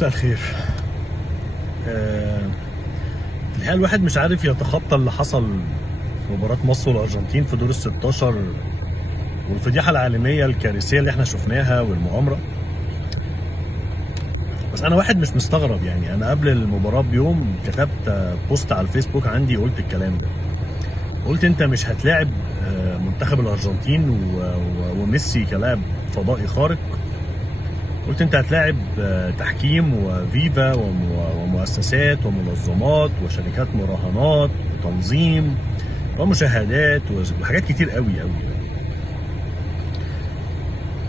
مساء الخير. في الحقيقة الواحد مش عارف يتخطى اللي حصل في مباراة مصر والأرجنتين في دور ال 16 والفضيحة العالمية الكارثية اللي احنا شفناها والمؤامرة. بس أنا واحد مش مستغرب، يعني أنا قبل المباراة بيوم كتبت بوست على الفيسبوك عندي قلت الكلام ده. قلت أنت مش هتلاعب منتخب الأرجنتين وميسي كلاعب فضائي خارق. قلت انت هتلاعب تحكيم وفيفا ومؤسسات ومنظمات وشركات مراهنات وتنظيم ومشاهدات وحاجات كتير قوي قوي.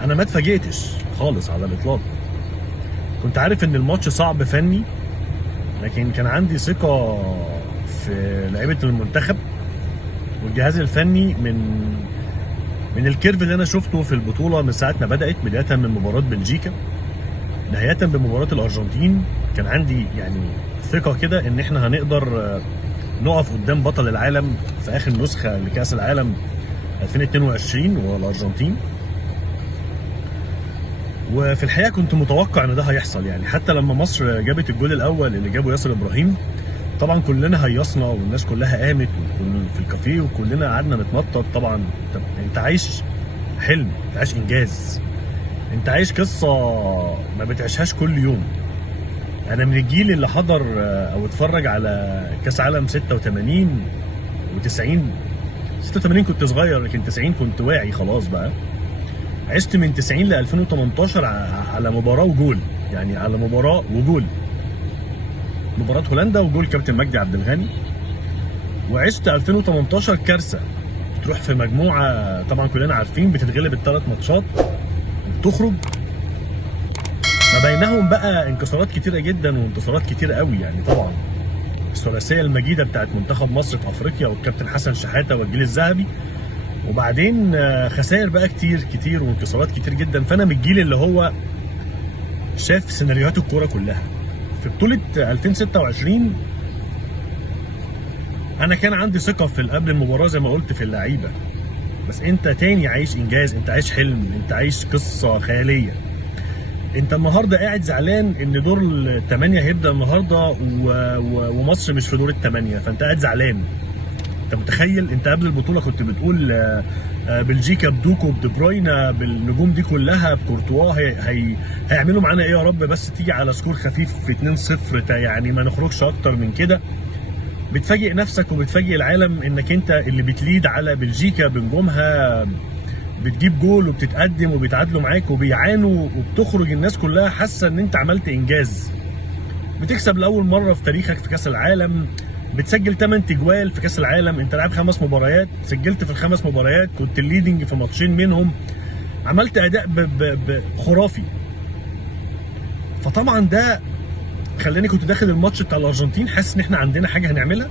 انا ما اتفاجئتش خالص على الاطلاق. كنت عارف ان الماتش صعب فني، لكن كان عندي ثقة في لعيبة المنتخب والجهاز الفني من الكيرف اللي انا شفته في البطولة من ساعة ما بداية من مباراة بلجيكا نهاية بمباراة الأرجنتين. كان عندي يعني ثقة كده إن إحنا هنقدر نقف قدام بطل العالم في آخر نسخة لكأس العالم 2022 وهو الأرجنتين. وفي الحقيقة كنت متوقع إن ده هيحصل، يعني حتى لما مصر جابت الجول الأول اللي جابه ياسر إبراهيم طبعا كلنا هيصنا والناس كلها قامت في الكافيه وكلنا قعدنا نتنطط. طبعا أنت عايش حلم، أنت عايش إنجاز، انت عايش قصه ما بتعيشهاش كل يوم. انا من الجيل اللي حضر او اتفرج على كاس عالم 86 و90. 86 كنت صغير، لكن 90 كنت واعي خلاص بقى. عشت من 90 ل 2018 على مباراه وجول، يعني على مباراه وجول، مباراه هولندا وجول كابتن مجدي عبد الغني. وعشت 2018 كارثه، تروح في مجموعه طبعا كلنا عارفين بتتغلب الثلاث ماتشات وبتخرج ما بينهم بقى انكسارات كتيره جدا وانتصارات كتيره قوي. يعني طبعا الثلاثيه المجيده بتاعت منتخب مصر في افريقيا والكابتن حسن شحاته والجيل الذهبي، وبعدين خسائر بقى كتير وانتصارات كتير جدا. فانا من الجيل اللي هو شاف سيناريوهات الكوره كلها. في بطوله 2026 انا كان عندي ثقه في قبل المباراه زي ما قلت في اللعيبه، بس انت تاني عايش انجاز، انت عايش حلم، انت عايش قصه خياليه. انت النهارده قاعد زعلان ان دور الثمانيه هيبدا النهارده ومصر مش في دور الثمانيه، فانت قاعد زعلان. انت متخيل؟ انت قبل البطوله كنت بتقول بلجيكا بدوكو بدي بروينا بالنجوم دي كلها بكورتوا هيعملوا معانا ايه يا رب، بس تيجي على سكور خفيف في 2-0 يعني ما نخرجش اكتر من كده. بتفاجئ نفسك وبتفاجئ العالم انك انت اللي بتليد على بلجيكا بنجومها، بتجيب جول وبتتقدم وبيتعادلوا معاك وبيعانوا، وبتخرج الناس كلها حاسه ان انت عملت انجاز. بتكسب لاول مره في تاريخك في كاس العالم، بتسجل 8 تجوال في كاس العالم. انت لعب 5 مباريات، سجلت في ال5 مباريات، كنت الليدنج في ماتشين منهم، عملت اداء خرافي. فطبعا ده خلاني كنت داخل الماتش بتاع الارجنتين حاسس ان احنا عندنا حاجه هنعملها.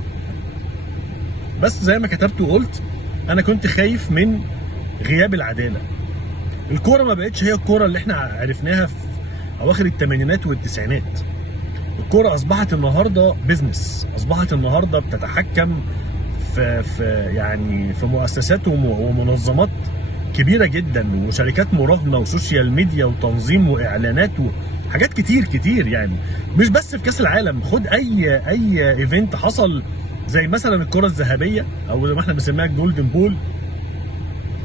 بس زي ما كتبت وقلت انا كنت خايف من غياب العداله. الكوره ما بقتش هي الكوره اللي احنا عرفناها في اواخر الثمانينات والتسعينات. الكوره اصبحت النهارده بيزنس، اصبحت النهارده بتتحكم في مؤسسات ومنظمات كبيره جدا وشركات مراهنه وسوشيال ميديا وتنظيم واعلانات وحاجات كتير يعني. مش بس في كاس العالم، خد اي ايفنت حصل زي مثلا الكره الذهبيه او زي ما احنا بنسميها الجولدن بول.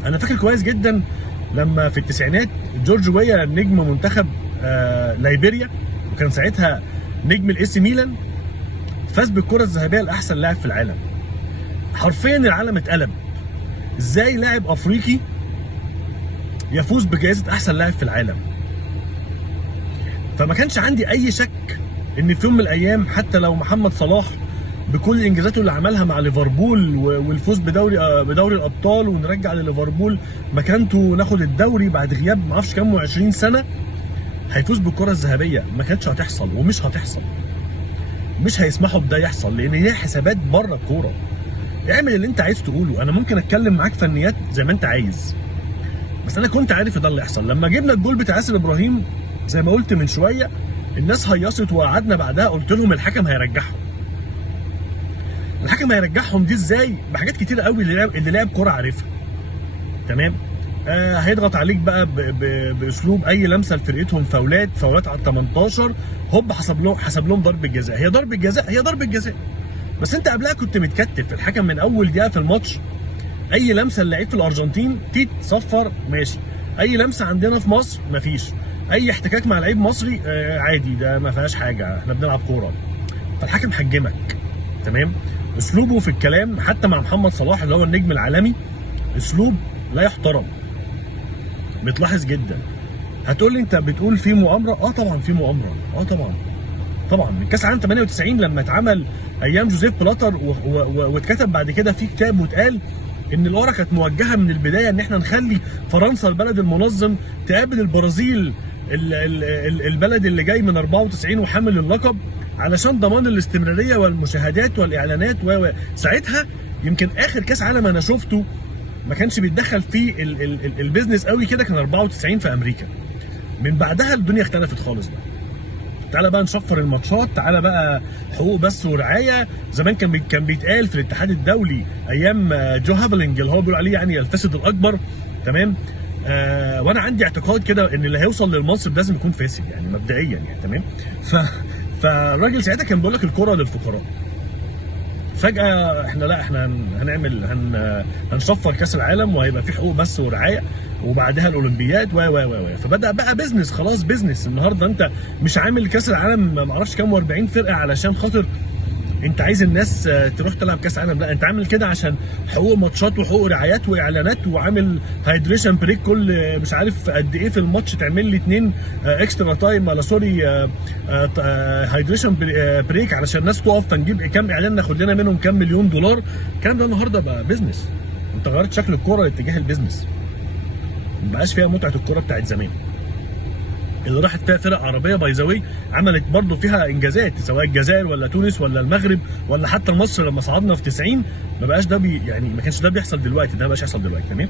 انا فاكر كويس جدا لما في التسعينات جورج ويا نجم منتخب ليبيريا وكان ساعتها نجم الاي سي ميلان فاز بالكره الذهبيه لاحسن لاعب في العالم. حرفيا العالم اتقلب. ازاي لاعب افريقي يفوز بجائزه احسن لاعب في العالم؟ فما كانش عندي اي شك ان في يوم من الايام حتى لو محمد صلاح بكل انجازاته اللي عملها مع ليفربول والفوز بدوري الابطال ونرجع لليفربول مكانته وناخد الدوري بعد غياب ما اعرفش كام 20 سنه، هيفوز بالكره الذهبيه. ما كانتش هتحصل ومش هتحصل. مش هيسمحوا بده يحصل لان هي حسابات بره الكوره. اعمل اللي انت عايز تقوله، انا ممكن اتكلم معاك فنيات زي ما انت عايز، بس انا كنت عارف ده اللي يحصل. لما جبنا الجول بتاع ياسر ابراهيم زي ما قلت من شويه الناس هيصت وقعدنا بعدها قلت لهم الحكم هيرجعهم. الحكم هيرجعهم دي ازاي؟ بحاجات كتير قوي اللي لعب كوره عارفها. تمام؟ هيضغط عليك بقى باسلوب اي لمسه لفرقتهم، فاولات على ال 18، هوب حسب لهم ضربه جزاء. هي ضربه جزاء، بس انت قبلها كنت متكتف. الحكم من اول دقيقه في الماتش اي لمسه للعيب في الارجنتين تيت صفر ماشي، اي لمسه عندنا في مصر مفيش، اي احتكاك مع لعيب مصري عادي، ده ما فيهاش حاجه، احنا بنلعب كوره. فالحكم حجمك تمام. اسلوبه في الكلام حتى مع محمد صلاح اللي هو النجم العالمي اسلوب لا يحترم، بتلاحظ جدا. هتقول لي انت بتقول في مؤامره، طبعا في مؤامره، طبعا كاس عام 98 لما اتعمل ايام جوزيف بلاتر واتكتب بعد كده في كتاب واتقال ان الورقه كانت موجهه من البدايه ان احنا نخلي فرنسا البلد المنظم تقابل البرازيل البلد اللي جاي من 94 وحامل اللقب، علشان ضمان الاستمراريه والمشاهدات والاعلانات. ساعتها يمكن اخر كاس عالم انا شفته ما كانش بيتدخل فيه البيزنس قوي كده، كان 94 في امريكا. من بعدها الدنيا اختلفت خالص بقى. تعالى بقى نشفر الماتشات، تعالى بقى حقوق بس ورعايه. زمان كان بيتقال في الاتحاد الدولي ايام جو هافلينج اللي هو بيقول عليه يعني الفاسد الاكبر، تمام. وانا عندي اعتقاد كده ان اللي هيوصل للمنصب لازم يكون فاسد يعني مبدئيا يعني، تمام. فالراجل ساعتها كان بيقول لك الكره للفقراء. فجاه احنا هنشفر كاس العالم وهيبقى في حقوق بس ورعايه، وبعدها الاولمبياد فبدا بقى بيزنس، خلاص بيزنس. النهارده انت مش عامل كاس العالم ما اعرفش كام و40 فرقه علشان خاطر انت عايز الناس تروح تلعب كاس عالم، لا انت عامل كده عشان حقوق ماتشات وحقوق رعايات واعلانات، وعامل هايدريشن بريك كل مش عارف قد ايه في الماتش، تعمل لي 2 اكسترا تايم ولا سوري هايدريشن بريك علشان الناس تقف، فنجيب كام اعلان ناخد لنا منهم كام مليون دولار. الكلام ده النهارده بقى بيزنس. انت غيرت شكل الكوره لاتجاه البيزنس، ما بقاش فيها متعه الكوره بتاعت زمان اللي راحت فيها فرق عربيه باي ذا واي عملت برضه فيها انجازات، سواء الجزائر ولا تونس ولا المغرب ولا حتى مصر لما صعدنا في 90. ما بقاش ده يعني ما كانش ده بيحصل دلوقتي، ده ما بقاش يحصل دلوقتي، تمام.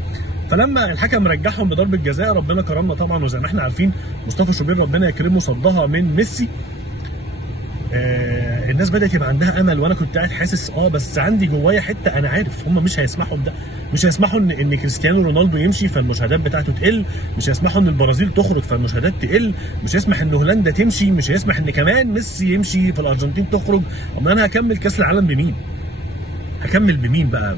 فلما الحكم رجعهم بضربه جزاء ربنا كرمنا طبعا، وزي ما احنا عارفين مصطفى شوبير ربنا يكرمه صدها من ميسي. الناس بدات يبقى عندها امل، وانا كنت قاعد حاسس بس عندي جوايا حته انا عارف هم مش هيسمحوا بده، مش هيسمحوا ان كريستيانو رونالدو يمشي فالمشاهدات بتاعته تقل، مش هيسمحوا ان البرازيل تخرج فالمشاهدات تقل، مش هيسمح ان هولندا تمشي، مش هيسمح ان كمان ميسي يمشي فالارجنتين تخرج. امال انا هكمل كاس العالم بمين؟ هكمل بمين بقى؟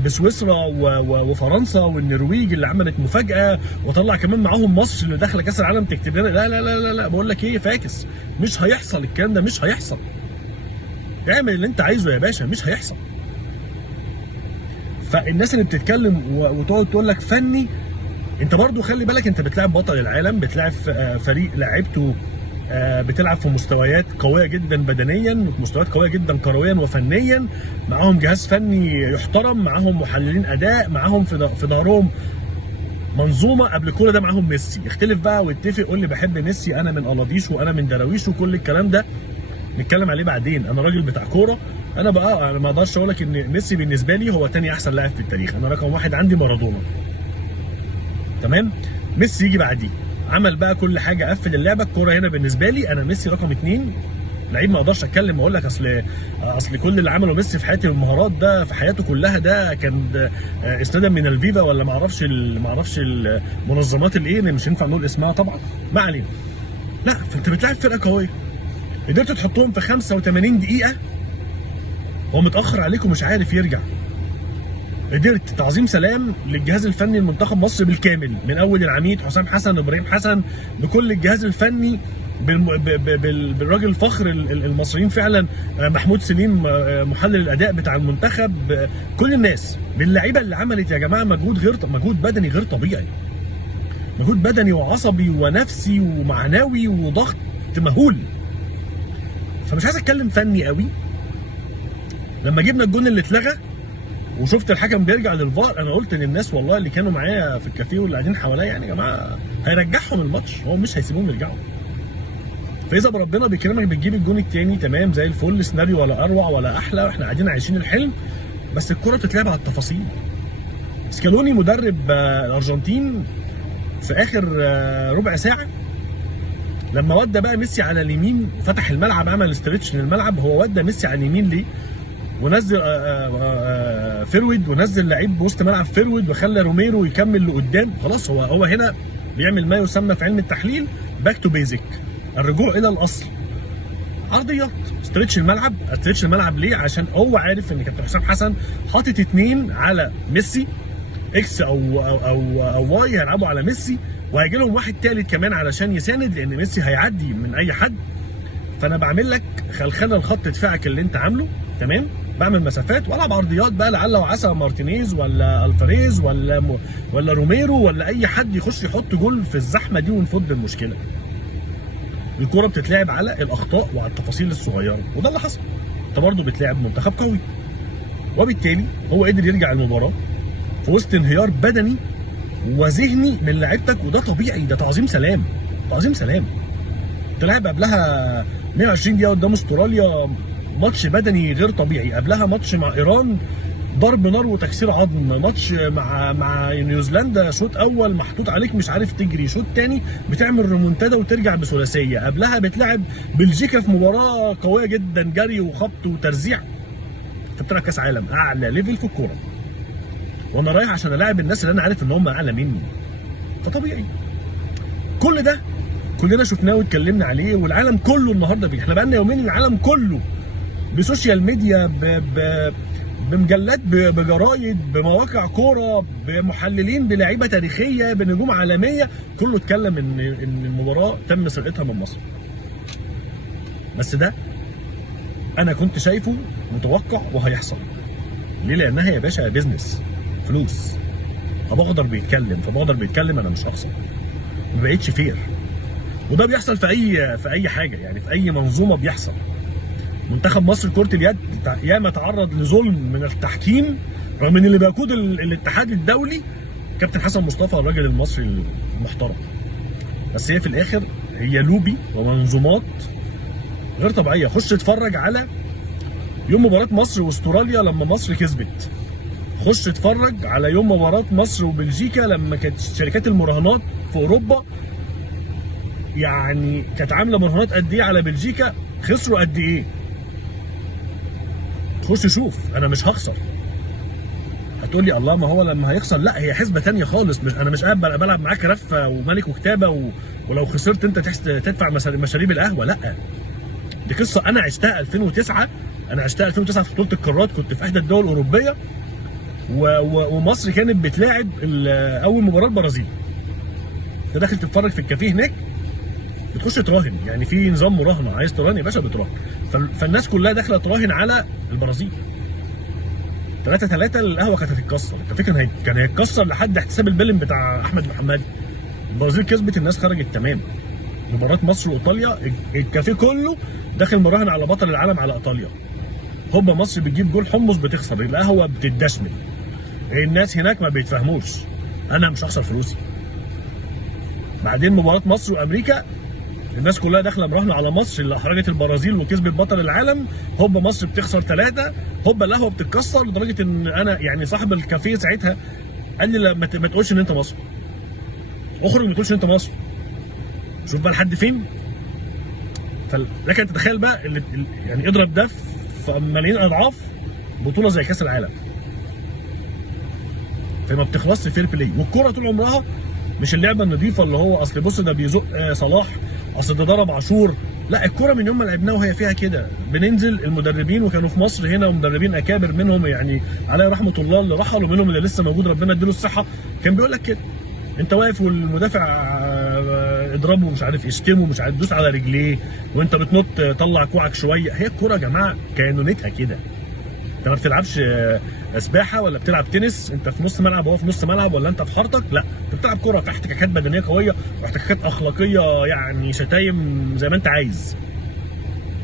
بسويسرا وفرنسا والنرويج اللي عملت مفاجاه، وطلع كمان معاهم مصر اللي داخله كاس العالم تكتب لنا لا لا لا لا. بقول لك ايه، فاكس، مش هيحصل الكلام ده، مش هيحصل. اعمل اللي انت عايزه يا باشا، مش هيحصل. فالناس اللي بتتكلم وتقعد تقول لك فني، انت برضو خلي بالك انت بتلعب بطل العالم، بتلعب فريق لعيبته بتلعب في مستويات قويه جدا بدنيا، مستويات قويه جدا كرويا وفنيا، معاهم جهاز فني يحترم، معاهم محللين اداء، معاهم في ظهرهم منظومه. قبل كل ده معاهم ميسي. يختلف بقى ويتفق، قول لي بحب ميسي، انا من قلاضيش وانا من دراويش وكل الكلام ده نتكلم عليه بعدين. انا راجل بتاع كوره، انا ما اقدرش اقول لك ان ميسي بالنسبه لي هو تاني احسن لاعب في التاريخ. انا رقم واحد عندي مارادونا، تمام. ميسي يجي بعديه، عمل بقى كل حاجه، قفل اللعبه. الكوره هنا بالنسبه لي انا ميسي رقم 2 لعيب. ما اقدرش اتكلم واقول لك اصل كل اللي عمله ميسي في حياته المهارات ده في حياته كلها ده كان اسنادا من الفيفا ولا ما اعرفش المنظمات الايه اللي مش ينفع نقول اسمها طبعا، ما علينا. لا، فانت بتلعب فرقه قويه، قدرت تحطهم في 85 دقيقه، هو متاخر عليك ومش عارف يرجع. قدرت، تعظيم سلام للجهاز الفني لمنتخب مصر بالكامل، من اول العميد حسام حسن، ابراهيم حسن، بكل الجهاز الفني، بالراجل الفخر المصريين فعلا، محمود سليم محلل الاداء بتاع المنتخب، كل الناس، باللعيبه اللي عملت يا جماعه مجهود بدني غير طبيعي، مجهود بدني وعصبي ونفسي ومعنوي وضغط مهول. فمش عايز اتكلم فني قوي. لما جبنا الجون اللي اتلغى وشفت الحكم بيرجع للفار، انا قلت للناس والله اللي كانوا معايا في الكافيه واللي قاعدين حواليا، يعني يا جماعه هيرجعهم الماتش، هو مش هيسيبوهم يرجعوا. فاذا بربنا بيكرمك بتجيب الجون الثاني، تمام زي الفل، سيناريو ولا اروع ولا احلى، واحنا قاعدين عايشين الحلم. بس الكره بتتلعب على التفاصيل. سكالوني مدرب الارجنتين في اخر ربع ساعه لما ودى بقى ميسي على اليمين، فتح الملعب، عمل استريتش للملعب، هو ودى ميسي على اليمين ليه؟ ونزل فيرود، ونزل لعيب وسط ملعب فيرود، وخلى روميرو يكمل لقدام. خلاص هو هنا بيعمل ما يسمى في علم التحليل باك تو بيزك، الرجوع الى الاصل. عرضيات، استرتش الملعب ليه؟ عشان هو عارف ان كابتن حسام حسن حاطط 2 على ميسي، اكس او واي هيلعبوا على ميسي، وهيجي لهم واحد ثالث كمان علشان يساند، لان ميسي هيعدي من اي حد. فانا بعمل لك خلخله لخط دفاعك اللي انت عامله، تمام؟ بعمل مسافات والعب عرضيات بقى، لعل وعسى مارتينيز ولا الفاريز ولا روميرو ولا اي حد يخش يحط جول في الزحمه دي ونفض المشكله. الكوره بتتلعب على الاخطاء وعلى التفاصيل الصغيره، وده اللي حصل. انت برضه بتلعب منتخب قوي، وبالتالي هو قدر يرجع المباراه في وسط انهيار بدني وذهني من لعيبتك، وده طبيعي، ده تعظيم سلام. انت لاعب قبلها 120 دقيقه قدام استراليا، ماتش بدني غير طبيعي. قبلها ماتش مع ايران ضرب نار وتكسير عظم، ماتش مع نيوزيلندا شوط اول محطوط عليك مش عارف تجري، شوط تاني بتعمل ريمونتادا وترجع بثلاثيه، قبلها بتلعب بلجيكا في مباراه قويه جدا، جري وخبط وترزيع. انت بتلعب كاس عالم، اعلى ليفل في الكوره، وانا رايح عشان الاعب الناس اللي انا عارف ان هم اعلى مني، فطبيعي. كل ده كلنا شفناه واتكلمنا عليه، والعالم كله النهارده احنا بقالنا يومين العالم كله بسوشيال ميديا، بمجلات، بجرايد، بمواقع كوره، بمحللين، بلعيبه تاريخيه، بنجوم عالميه، كله اتكلم ان المباراه تم سرقتها من مصر. بس ده انا كنت شايفه متوقع وهيحصل. ليه؟ لانها يا باشا بيزنس، فلوس. ابو اخضر بيتكلم، انا مش هخسر. ما بقتش فير، وده بيحصل في اي حاجه، يعني في اي منظومه بيحصل. منتخب مصر كرة اليد ياما تعرض لظلم من التحكيم، رغم ان اللي بيقود الاتحاد الدولي كابتن حسن مصطفى، الراجل المصري المحترم. بس هي في الاخر هي لوبي ومنظومات غير طبيعيه. خش اتفرج على يوم مباراه مصر واستراليا لما مصر كسبت. خش اتفرج على يوم مباراه مصر وبلجيكا لما كانت شركات المراهنات في اوروبا يعني كانت عامله مراهنات قد ايه على بلجيكا، خسروا قد ايه. خش شوف، انا مش هخسر. هتقول لي الله، ما هو لما هيخسر، لا هي حسبه ثانيه خالص. انا مش قاعد بلعب معاك رفه وملك وكتابه ولو خسرت انت تدفع مشاريب القهوه، لا. دي قصه انا عشتها 2009. في بطوله القارات، كنت في احدى الدول الاوروبيه، ومصر كانت بتلاعب اول مباراه البرازيل. انت داخل تتفرج في الكافيه هناك، بتخش تراهن، يعني في نظام مراهنه، عايز تراهن يا باشا بتراهن. فالناس كلها داخله تراهن على البرازيل. 3-3 القهوه كانت هتتكسر، الكافيه كان هيتكسر لحد احتساب البلم بتاع احمد محمدي. البرازيل كسبت، الناس خرجت تمام. مباراه مصر وايطاليا الكافيه كله داخل مراهن على بطل العالم، على ايطاليا. هوبا مصر بتجيب جول حمص، بتخسر، القهوه بتدشمل. الناس هناك ما بيتفهموش، انا مش هخسر فلوسي. بعدين مباراه مصر وامريكا، الناس كلها داخله مراهنه على مصر اللي احرجت البرازيل وكسبت بطل العالم. هوبا مصر بتخسر 3، هوبا القهوه بتتكسر، لدرجه ان انا يعني صاحب الكافيه ساعتها قال لي ما تقولش ان انت مصر، اخرج ما تقولش ان انت مصر. شوف بقى لحد فين. لكن تتخيل بقى يعني اضرب ده في ملايين اضعاف بطوله زي كاس العالم. فما بتخلصش فير بلاي. والكوره طول عمرها مش اللعبه النظيفه اللي هو اصل بص ده بيزق صلاح، اصل ده ضرب عاشور. لا، الكوره من يوم ما لعبناها وهي فيها كده. بننزل المدربين، وكانوا في مصر هنا ومدربين اكابر منهم يعني عليه رحمه الله اللي رحل، ومنهم اللي لسه موجود ربنا يديله الصحه، كان بيقول لك كده: انت واقف والمدافع اضربه، مش عارف اشتمه، مش عارف دوس على رجليه، وانت بتنط طلع كوعك شويه. هي الكوره يا جماعه كينونتها كده. انت ما بتلعبش سباحه ولا بتلعب تنس، انت في نص ملعب وهو في نص ملعب، ولا انت في حارتك. لا، انت بتلعب كوره في احتكاكات بدنيه قويه واحتكاكات اخلاقيه، يعني شتايم زي ما انت عايز.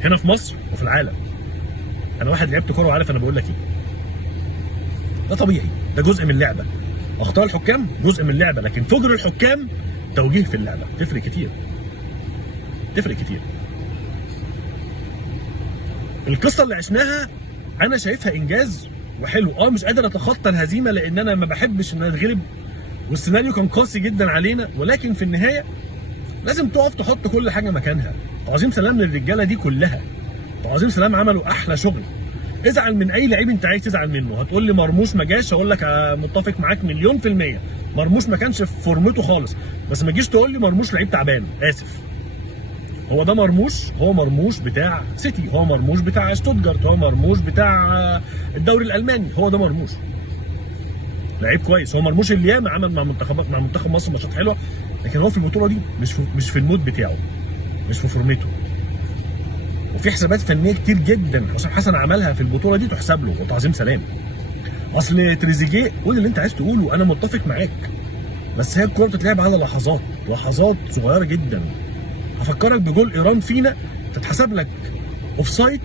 هنا في مصر وفي العالم. انا واحد لعبت كوره وعارف انا بقول لك ايه. ده طبيعي، ده جزء من اللعبه. اخطاء الحكام جزء من اللعبه، لكن فجر الحكام توجيه في اللعبه. تفرق كتير. القصه اللي عشناها انا شايفها انجاز وحلو. مش قادر اتخطى الهزيمه، لان انا ما بحبش ان اتغلب، والسيناريو كان قاسي جدا علينا. ولكن في النهايه لازم تقف تحط كل حاجه مكانها. تعظيم سلام للرجاله دي كلها، تعظيم سلام، عملوا احلى شغل. ازعل من اي لعيب انت عايز تزعل منه. هتقول لي مرموش ما جاش، هقول لك متفق معاك مليون في الميه، مرموش ما كانش في فورمته خالص، بس ما تجيش تقول لي مرموش لعيب تعبان. اسف، هو ده مرموش، هو مرموش بتاع سيتي، هو مرموش بتاع شتوتجارت، هو مرموش بتاع الدوري الالماني، هو ده مرموش لعيب كويس. هو مرموش اللي ياما عمل مع منتخب مصر ماتشات حلوه، لكن هو في البطوله دي مش في المود بتاعه، مش في فورمته. وفي حسابات فنيه كتير جدا حسام حسن عملها في البطوله دي تحسب له وتعظيم سلام. اصل تريزيجيه قول اللي انت عايز تقوله، انا متفق معاك، بس هي الكوره بتتلعب على لحظات صغيره جدا. هفكرك بجول ايران فينا تتحسب لك اوفسايد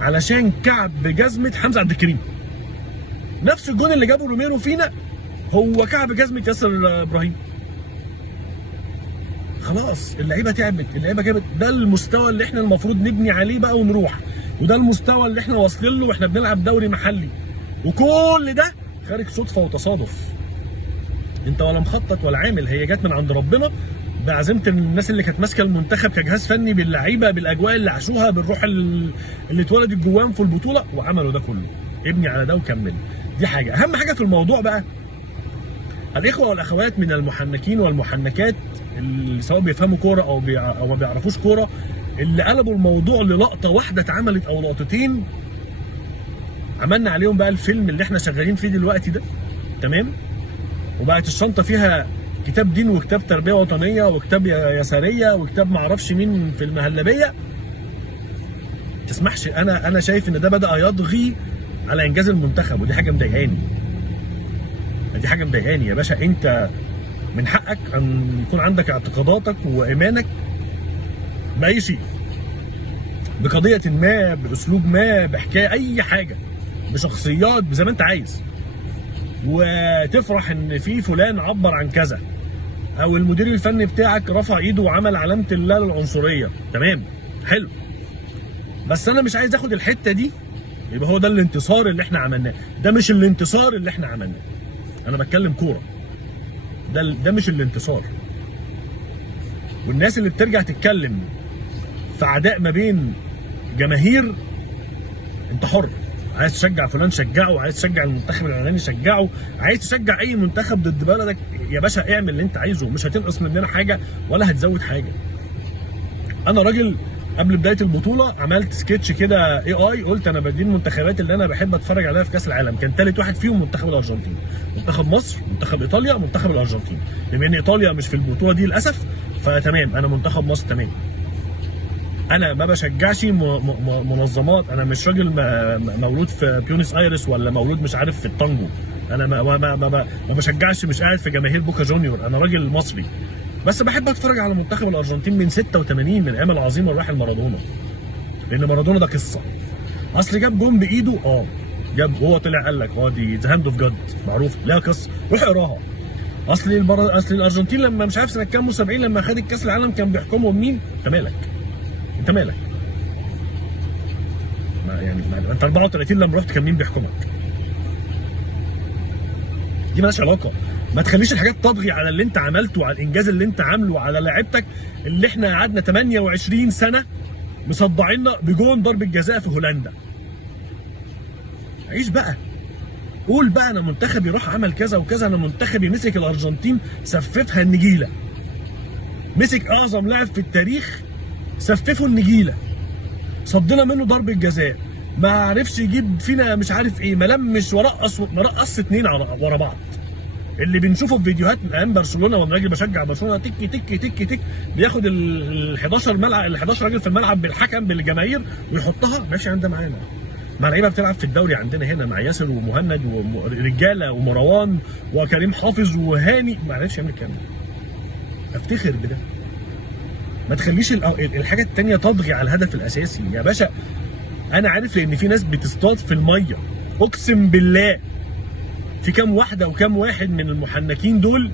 علشان كعب بجزمه حمزه عبد الكريم. نفس الجول اللي جابه روميرو فينا هو كعب جزمه ياسر ابراهيم. خلاص اللعيبه تعبت، اللعيبه جابت، ده المستوى اللي احنا المفروض نبني عليه بقى ونروح، وده المستوى اللي احنا واصلين له واحنا بنلعب دوري محلي، وكل ده خارج صدفه وتصادف. انت ولا مخطط ولا عامل، هي جت من عند ربنا بعزيمه الناس اللي كانت ماسكه المنتخب كجهاز فني، باللعيبه، بالاجواء اللي عاشوها، بالروح اللي اتولدت جواهم في البطوله، وعملوا ده كله. ابني على ده وكمل. دي حاجه. اهم حاجه في الموضوع بقى الاخوه والاخوات من المحنكين والمحنكات اللي سواء بيفهموا كوره او ما بيعرفوش كوره، اللي قلبوا الموضوع للقطه واحده اتعملت او لقطتين، عملنا عليهم بقى الفيلم اللي احنا شغالين فيه دلوقتي ده، تمام؟ وبقت الشنطه فيها كتاب دين وكتاب تربيه وطنيه وكتاب يساريه وكتاب معرفش مين في المهلبيه. تسمحش، انا شايف ان ده بدا يضغي على انجاز المنتخب، ودي حاجه مضايقاني. دي حاجه مضايقاني يا باشا. انت من حقك ان يكون عندك اعتقاداتك وايمانك باي شيء، بقضيه ما، باسلوب ما، بحكايه، اي حاجه، بشخصيات، زي ما انت عايز، وتفرح ان في فلان عبر عن كذا، او المدير الفني بتاعك رفع ايده وعمل علامه اللا للعنصريه. تمام، حلو، بس انا مش عايز اخد الحته دي يبقى هو ده الانتصار اللي احنا عملناه. ده مش الانتصار اللي احنا عملناه، انا بتكلم كوره. ده مش الانتصار. والناس اللي بترجع تتكلم في عداء ما بين جماهير، انت حر، عايز تشجع فلان شجعه، عايز تشجع المنتخب العلاني شجعه، عايز تشجع اي منتخب ضد بلدك يا باشا اعمل اللي انت عايزه، مش هتنقص مننا حاجه ولا هتزود حاجه. انا راجل قبل بدايه البطوله عملت سكتش كده اي قلت انا بدي المنتخبات اللي انا بحب اتفرج عليها في كاس العالم، كان ثالث واحد فيهم منتخب الارجنتين، منتخب مصر، منتخب ايطاليا، منتخب الارجنتين. بما ان ايطاليا مش في البطوله دي للاسف، فتمام انا منتخب مصر تمام. انا ما بشجعش منظمات، انا مش راجل مولود في بيونس ايرس ولا مولود مش عارف في التانجو. انا ما بشجعش، مش قاعد في جماهير بوكا جونيور، انا راجل مصري بس بحب اتفرج على منتخب الارجنتين من 86 من ايام العظيم الراحل مارادونا، لان مارادونا ده قصه. اصل جاب جون بايده، جاب، هو طلع قال لك دي ذا هاند اوف جاد، معروف لها قصه، روح اقراها. اصل الارجنتين لما مش عارف سنه كام 70 لما خدت كاس العالم كان بيحكمهم مين؟ انت مالك؟ انت مالك؟ يعني انت 34 لما رحت كان مين بيحكمك؟ دي مالهاش علاقه. ما تخليش الحاجات تطغي على اللي انت عملته، على الانجاز اللي انت عامله، وعلى لعيبتك اللي احنا قعدنا 28 سنه مصدعيننا بجون ضربه جزاء في هولندا. عيش بقى، قول بقى انا منتخبي راح عمل كذا وكذا، انا منتخبي مسك الارجنتين سففها النجيله، مسك اعظم لاعب في التاريخ سففه النجيله، صدنا منه ضربه جزاء، ما عرفش يجيب فينا مش عارف ايه، مرقص مرقص اتنين ورا بعض. اللي بنشوفه في فيديوهات من ايام برشلونه، وانا راجل بشجع برشلونه، تك تك تك تك بياخد ال 11 راجل في الملعب بالحكم بالجماهير ويحطها، ماشي عندنا معانا مع لعيبه بتلعب في الدوري عندنا هنا، مع ياسر ومهند ورجاله ومروان وكريم حافظ وهاني، ما عرفش يعمل الكلام ده. افتخر بده، ما تخليش الحاجه الثانيه تطغي على الهدف الاساسي يا باشا. انا عارف لان في ناس بتصطاد في الميه، اقسم بالله في كام واحده وكام واحد من المحنكين دول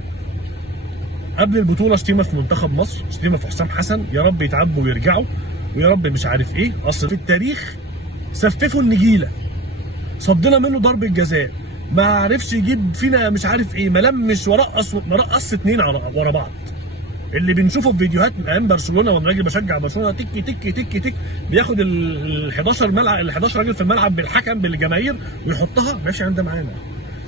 قبل البطوله شتيمه في منتخب مصر، شتيمه في حسام حسن، يا رب يتعبوا ويرجعوا، ويا رب مش عارف ايه. اصل في التاريخ سففوا النجيله، صدنا منه ضربه جزاء، ما عرفش يجيب فينا مش عارف ايه، مرقص اتنين ورا بعض. اللي بنشوفه في فيديوهات من ايام برشلونه وانا راجل بشجع برشلونه، تك تك تك تك بياخد ال 11 ملعب، ال 11 راجل في الملعب بالحكم بالجماهير ويحطها. ماشي عندنا معانا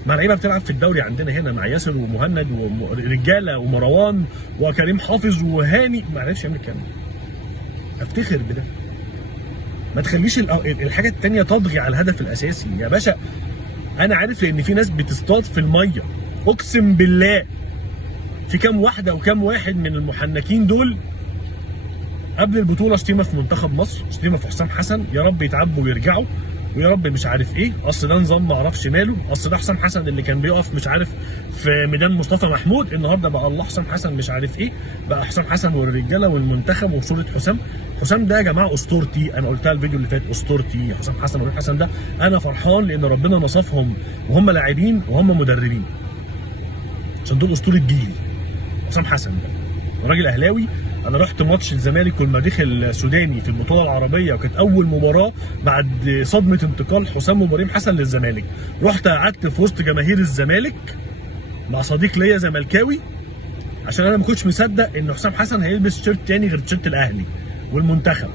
مع لعيبه بتلعب في الدوري عندنا هنا، مع ياسر ومهند ورجاله ومروان وكريم حافظ وهاني، ما عرفش يعمل الكلام ده. افتخر بده. ما تخليش الحاجه الثانيه تطغي على الهدف الاساسي يا باشا. انا عارف لان في ناس بتصطاد في الميه، اقسم بالله في كام واحده وكام واحد من المحنكين دول قبل البطوله شتيمه في منتخب مصر، شتيمه في حسام حسن، يا رب يتعبوا ويرجعوا، ويا رب مش عارف ايه، اصل ده نظام ما اعرفش ماله، اصل ده حسام حسن اللي كان بيقف مش عارف في ميدان مصطفى محمود، النهارده بقى الله حسام حسن مش عارف ايه، بقى حسام حسن والرجاله والمنتخب وصوره حسام. حسام ده يا جماعه اسطورتي، انا قلتها الفيديو اللي فات، اسطورتي حسام حسن والرجال حسن ده. انا فرحان لان ربنا نصفهم وهم لاعبين وهم مدربين، عشان دول اسطوره جيلي. حسام حسن ده راجل اهلاوي. انا رحت ماتش الزمالك والمريخ السوداني في البطوله العربيه، وكانت اول مباراه بعد صدمه انتقال حسام وابراهيم حسن للزمالك. رحت قعدت في وسط جماهير الزمالك مع صديق ليا زملكاوي، عشان انا ما كنتش مصدق ان حسام حسن هيلبس تيشيرت تاني غير تيشيرت الاهلي والمنتخب.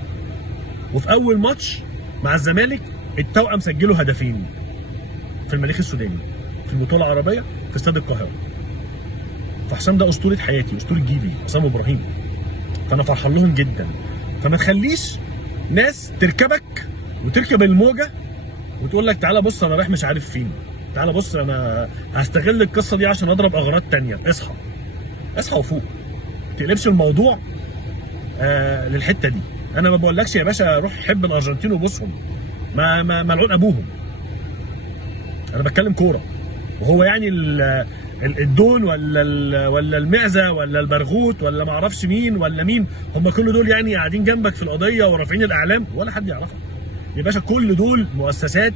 وفي اول ماتش مع الزمالك التوأم سجلوا هدفين في المريخ السوداني في البطوله العربيه في استاد القاهره. فحسام ده اسطوره حياتي، اسطوره جيلي، حسام ابراهيم. فانا فرحان لهم جدا. فما تخليش ناس تركبك وتركب الموجه وتقول لك تعالى بص انا رايح مش عارف فين، تعالى بص انا هستغل القصه دي عشان اضرب اغراض تانيه. اصحى، اصحى وفوق، ما تقلبش الموضوع للحته دي. انا ما بقولكش يا باشا روح حب الارجنتين وبوسهم، ملعون ابوهم. انا بتكلم كوره، وهو يعني الدون ولا المعزه ولا البرغوت ولا ما اعرفش مين ولا مين، هم كل دول يعني قاعدين جنبك في القضيه ورافعين الاعلام ولا حد يعرفك يا باشا. كل دول مؤسسات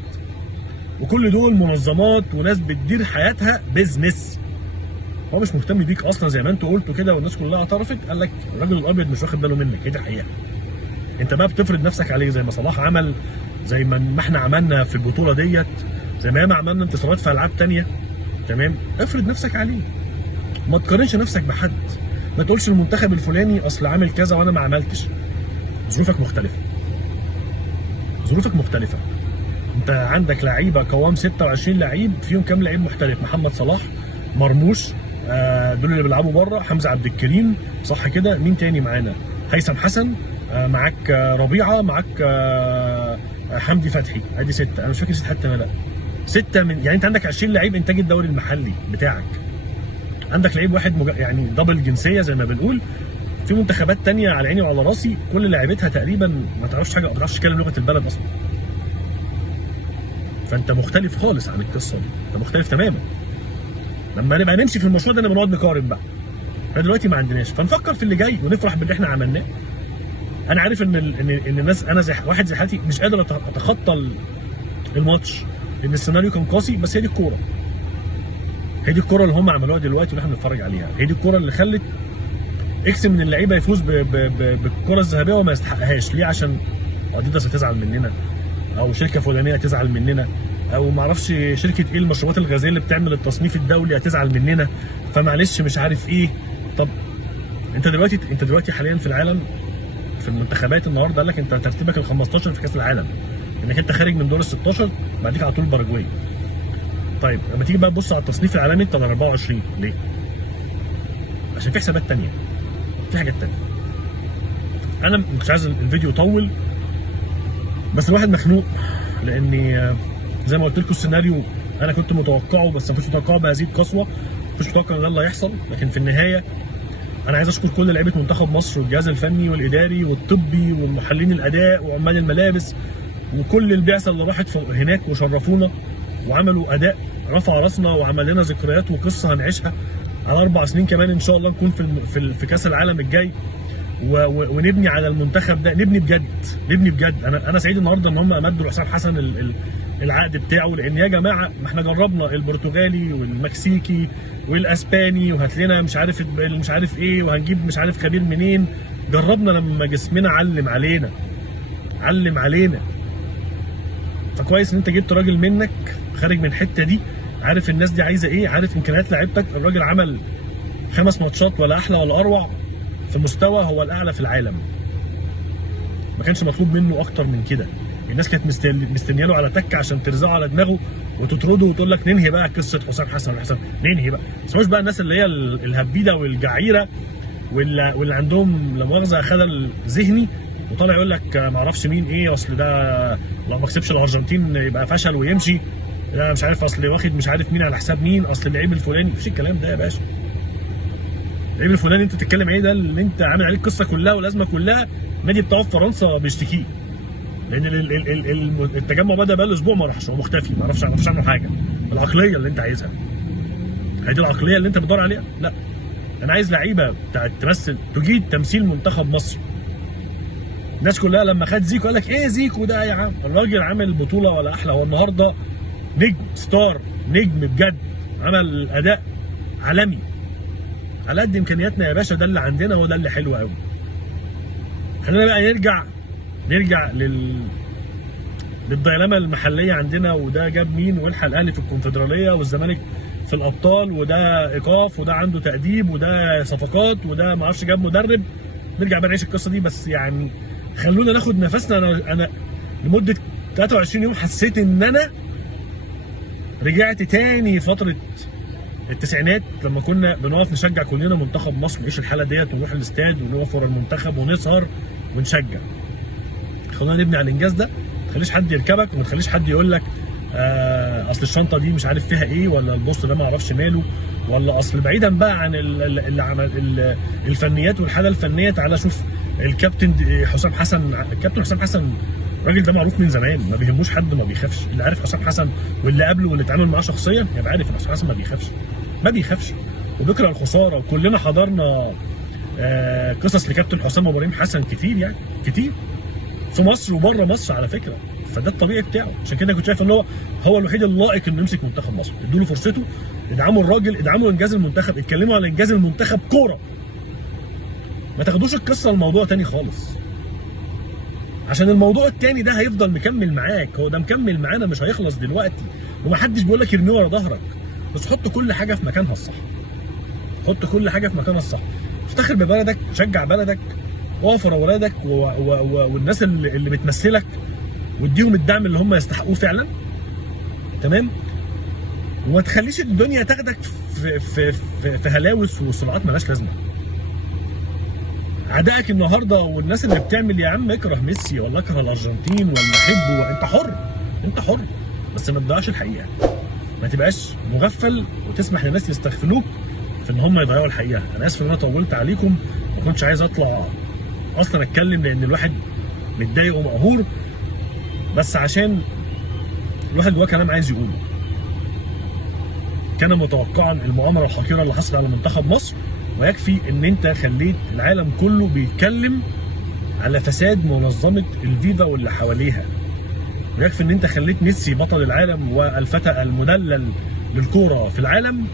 وكل دول منظمات وناس بتدير حياتها بيزنس. هو مش مهتم بيك اصلا زي ما انتوا قلتوا كده والناس كلها اعترفت، قال لك الراجل الابيض مش واخد باله منك، هي دي الحقيقه. انت بقى بتفرض نفسك عليه زي ما صلاح عمل، زي ما احنا عملنا في البطوله ديت، زي ما عملنا انتصارات في العاب ثانيه. تمام، افرض نفسك عليه، ما تقارنش نفسك بحد، ما تقولش المنتخب الفلاني اصل عامل كذا وانا ما عملتش. ظروفك مختلفه، ظروفك مختلفه. انت عندك لعيبه قوام 26 لعيب، فيهم كام لعيب محترف؟ محمد صلاح، مرموش، دول اللي بيلعبوا بره، حمزه عبد الكريم، صح كده؟ مين تاني معانا؟ هيثم حسن، معاك ربيعه، معاك حمدي فتحي، ادي 6. انا مش فاكر 6 حتى ولا لا، 6 من يعني انت عندك 20 لعيب انتاج الدوري المحلي بتاعك. عندك لعيب واحد يعني دبل جنسيه زي ما بنقول. في منتخبات تانية على عيني وعلى راسي كل لعيبتها تقريبا ما تعرفش حاجه، ما تعرفش تتكلم لغه البلد اصلا. فانت مختلف خالص عن القصه دي، انت مختلف تماما. لما نبقى نمشي في المشروع ده نبقى نقعد نقارن بقى. احنا دلوقتي ما عندناش، فنفكر في اللي جاي ونفرح باللي احنا عملناه. انا عارف ان الناس، انا زي واحد زي حالتي مش قادر اتخطى الماتش لان السيناريو كان قاسي، بس هي دي الكوره. هي دي الكوره اللي هم عملوها دلوقتي واللي احنا بنتفرج عليها. هي دي الكوره اللي خلت اكس من اللعيبه يفوز بالكره الذهبيه وما يستحقهاش. ليه؟ عشان اديداس هتزعل مننا، او شركه فلانيه هتزعل مننا، او ما اعرفش شركه ايه المشروبات الغازيه اللي بتعمل التصنيف الدولي هتزعل مننا، فمعلش مش عارف ايه. طب انت دلوقتي حاليا في العالم في المنتخبات النهارده قال لك انت ترتيبك ال 15 في كاس العالم، انك انت خارج من دور ال 16 بعديك على طول باراجواي. طيب لما تيجي بقى تبص على التصنيف العالمي انت 24. ليه؟ عشان في حسابات ثانيه، في حاجات ثانيه. انا مش عايز الفيديو يطول، بس الواحد مخنوق لاني زي ما قلت لكم السيناريو انا كنت متوقعه، بس ما كنتش متوقعه بهذه القسوه، ما كنتش متوقع ان ده اللي هيحصل. لكن في النهايه انا عايز اشكر كل لعيبه منتخب مصر والجهاز الفني والاداري والطبي والمحللين الاداء وعمال الملابس وكل البعثه اللي راحت هناك وشرفونا وعملوا اداء رفع راسنا وعمل لنا ذكريات وقصه هنعيشها على 4 سنين كمان ان شاء الله، نكون في كاس العالم الجاي ونبني على المنتخب ده، نبني بجد. انا سعيد النهارده ان هم مدوا لحسام حسن العقد بتاعه، لان يا جماعه ما احنا جربنا البرتغالي والمكسيكي والاسباني، وهات لنا مش عارف ايه، وهنجيب مش عارف خبير منين. جربنا لما جسمنا علم علينا. فكويس ان انت جبت راجل منك خارج من الحته دي، عارف الناس دي عايزه ايه، عارف امكانيات لعيبتك. الراجل عمل 5 ماتشات ولا احلى ولا اروع، في مستوى هو الاعلى في العالم، ما كانش مطلوب منه اكتر من كده. الناس كانت مستنيه له على تكه عشان ترزعه على دماغه وتطرده وتقول لك ننهي بقى قصه حسام حسن ننهي بقى. بس مش بقى الناس اللي هي الهبيده والجعيره واللي عندهم لا مؤاخذه خلل ذهني، وطالع يقول لك ما اعرفش مين ايه، اصل ده لو ما كسبش الارجنتين يبقى فشل ويمشي، لا مش عارف اصل واخد مش عارف مين على حساب مين، اصل اللعيب الفلاني. مفيش الكلام ده يا باشا. اللعيب الفلاني انت بتتكلم عليه ده اللي انت عامل عليه القصه كلها والازمه كلها، النادي بتاعه في فرنسا بيشتكيه لان التجمع بدا بقى له اسبوع ما راحش، هو مختفي، ما اعرفش عنه حاجه. العقليه اللي انت عايزها هي دي العقليه اللي انت بتدور عليها؟ لا، انا عايز لعيبه بتاعت تمثل، تجيد تمثيل منتخب مصر. الناس كلها لما خد زيكو قال لك ايه زيكو ده يا عم، الراجل عامل بطوله ولا احلى. هو النهارده نجم ستار، نجم بجد، عمل اداء عالمي على قد امكانياتنا يا باشا. ده اللي عندنا وده اللي حلو قوي. خلينا بقى نرجع للديلما المحليه عندنا، وده جاب مين، والحق الاهلي في الكونفدراليه والزمالك في الابطال، وده ايقاف، وده عنده تأديب، وده صفقات، وده ما اعرفش جاب مدرب. نرجع بقى نعيش القصه دي، بس يعني خلونا ناخد نفسنا. انا لمده 23 يوم حسيت ان انا رجعت تاني فتره التسعينات لما كنا بنقف نشجع كلنا منتخب مصر، نعيش الحاله ديت ونروح الاستاد ونقف ورا المنتخب ونسهر ونشجع. خلونا نبني على الانجاز ده، ما تخليش حد يركبك وما تخليش حد يقول لك اصل الشنطه دي مش عارف فيها ايه، ولا البوست ده ما اعرفش ماله، ولا اصل بعيدا بقى عن الفنيات والحاله الفنيه. تعالى شوف الكابتن حسام حسن. الكابتن حسام حسن الراجل ده معروف من زمان، ما بيهموش حد، ما بيخافش. اللي عارف حسام حسن واللي قبله واللي اتعامل معاه شخصيا يبقى عارف ان حسام حسن ما بيخافش وبيكره الخساره. وكلنا حضرنا قصص لكابتن حسام ابراهيم حسن كتير، يعني كتير في مصر وبره مصر على فكره. فده الطبيعي بتاعه. عشان كده كنت شايف ان هو الوحيد اللائق انه يمسك منتخب مصر. ادوا له فرصته، ادعموا الراجل، ادعموا انجاز المنتخب، اتكلموا على انجاز المنتخب كوره. ما تاخدوش القصه لموضوع تاني خالص، عشان الموضوع التاني ده هيفضل مكمل معاك. هو ده مكمل معانا، مش هيخلص دلوقتي. ومحدش بيقول لك ارميه ورا ظهرك، بس حط كل حاجه في مكانها الصح. حط كل حاجه في مكانها الصح. افتخر ببلدك، شجع بلدك، واقف ورا ولادك والناس اللي بتمثلك، واديهم الدعم اللي هم يستحقوه فعلا. تمام؟ وما تخليش الدنيا تاخدك في هلاوس وصراعات مالهاش لازمه. اعدائك النهارده والناس اللي بتعمل يا عم اكره ميسي ولا اكره الارجنتين ولا احبه، انت حر، بس ما تضيعش الحقيقه. ما تبقاش مغفل وتسمح للناس يستغفلوك في ان هم يضيعوا الحقيقه. انا اسف ان انا طولت عليكم، ما كنتش عايز اطلع اصلا اتكلم لان الواحد متضايق ومقهور، بس عشان الواحد جواه كلام عايز يقوله. كان متوقعا المؤامره الحقيره اللي حصلت على منتخب مصر، ويكفي ان انت خليت العالم كله بيتكلم على فساد منظمه الفيفا واللي حواليها، ويكفي ان انت خليت ميسي بطل العالم والفتى المدلل للكوره في العالم،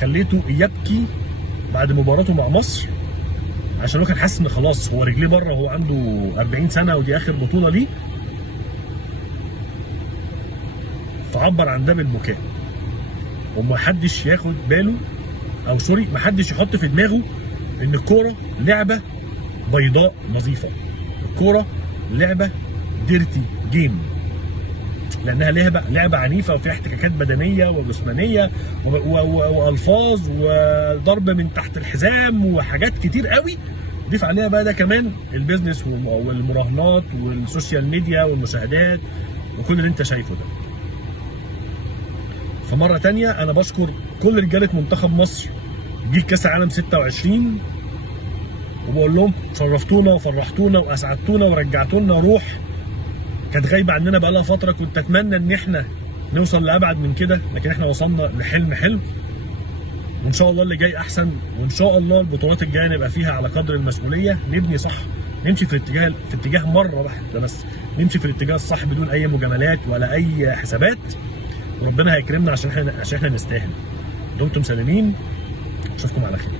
خليته يبكي بعد مباراته مع مصر عشان هو كان حاسس ان خلاص هو رجليه بره وهو عنده 40 سنه ودي اخر بطوله ليه، فعبر عن ده بالبكاء. ومحدش ياخد باله، او سوري، محدش يحط في دماغه ان الكوره لعبه بيضاء نظيفه. الكوره لعبه ديرتي جيم، لانها لعبه عنيفه وفيها احتكاكات بدنيه وجسمانيه والفاظ وضرب من تحت الحزام وحاجات كتير قوي. ضيف عليها بقى ده كمان البيزنس والمراهنات والسوشيال ميديا والمشاهدات وكل اللي انت شايفه ده. فمره تانيه انا بشكر كل رجاله منتخب مصر جيل كاس العالم 26، وبقول لهم شرفتونا وفرحتونا واسعدتونا ورجعتوا روح كانت غايبه عننا بقى لها فتره. كنت اتمنى ان احنا نوصل لابعد من كده، لكن احنا وصلنا لحلم حلو، وان شاء الله اللي جاي احسن، وان شاء الله البطولات الجايه نبقى فيها على قدر المسؤوليه، نبني صح، نمشي في اتجاه مره واحده بس، نمشي في الاتجاه الصح بدون اي مجاملات ولا اي حسابات، وربنا هيكرمنا عشان احنا نستاهل. دمتم سالمين، اشوفكم على خير.